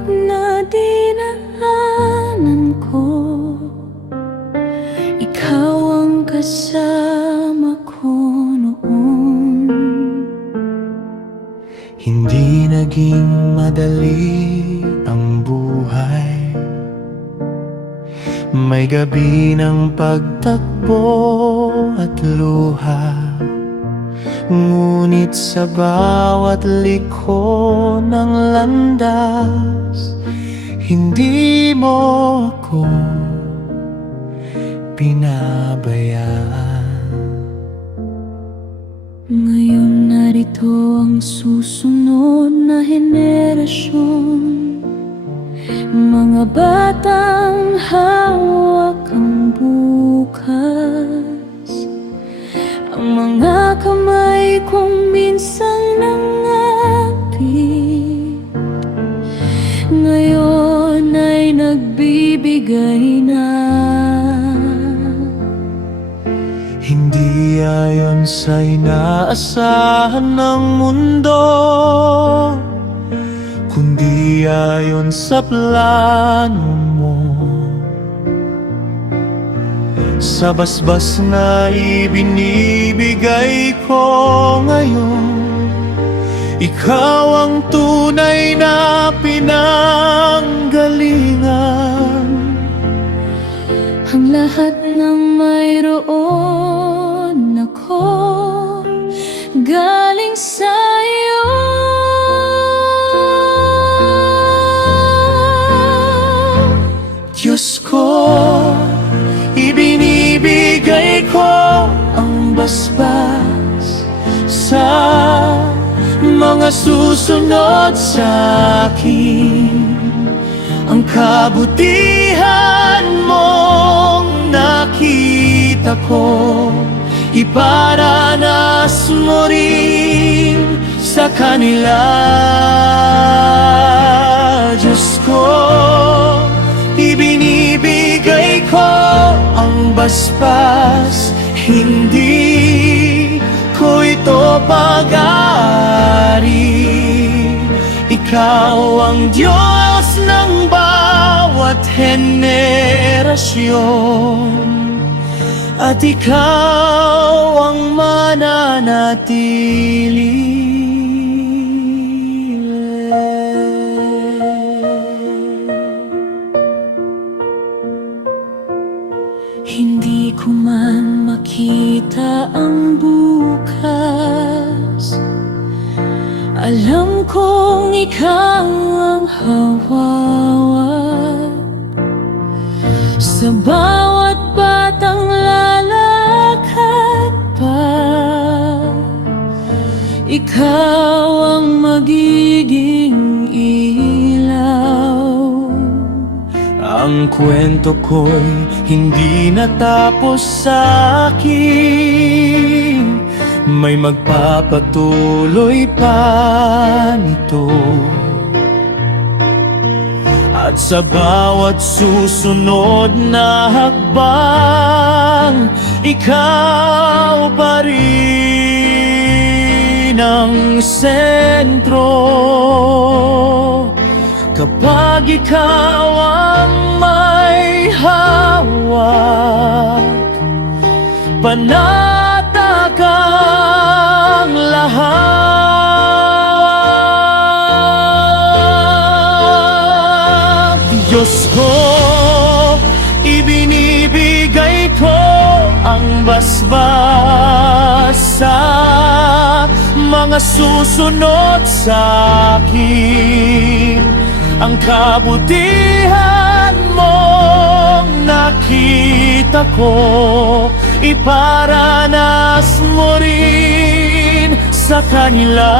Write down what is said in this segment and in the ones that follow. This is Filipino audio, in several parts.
lungkot na dinaanan ko, ikaw ang kasama ko noon. Hindi naging madali ang buhay, may gabi ng pagtakbo at luha. Ngunit sa bawat liko ng landas, hindi mo ako pinabayaan. Ngayon narito ang susunod na henerasyon, mga batang hawak ang bukas. Ang mga kamay kong minsang nangapit, ngayon ay nagbibigay na. Hindi ayon sa inaasahan ng mundo, kundi ayon sa plano mo. Sa basbas na ibinibigay ko ngayon, ikaw ang tunay na pinanggalingan. Ang lahat ng mayroon ako galing sa iyo. Diyos ko, ibinibigay ko ang basbas sa mga susunod sa akin. Ang kabutihan mong nakita ko, iparanas mo rin sa kanila. Diyos ko, ibinibigay ko ang basbas, hindi ko ito pag-aari. Ikaw ang Diyos ng bawat henerasyon, at ikaw ang mananatili. Hindi ko man makita ang bukas, alam kong ikaw ang hawak sa bawat batang lalakad pa. Ikaw ang magiging ilaw. Ang kwento ko'y hindi natapos sa akin, may magpapatuloy pa nito. At sa bawat susunod na hakbang, ikaw pa rin ang sentro. Kapag ikaw ang may hawak, panatag ang lahat. Diyos ko, ibinibigay ko ang basbas sa mga susunod sa akin. Ang kabutihan mong nakita ko, iparanas mo rin sa kanila.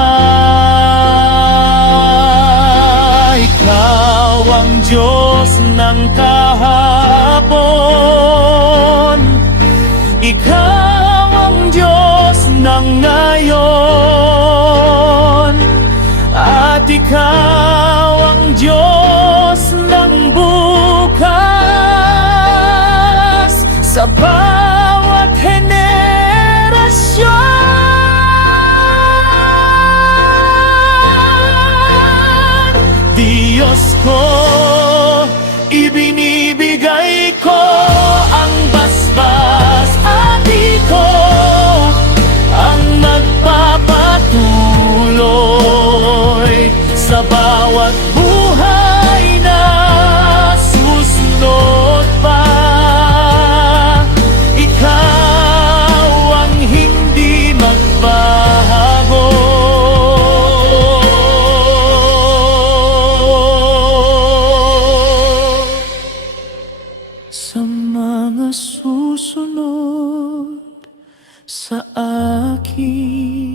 Ikaw ang Diyos ng kahapon, ikaw ang Diyos ng ngayon, at ikaw ang Diyos ng bukas sa bawat henerasyon. Diyos ko, sumusunod sa akin.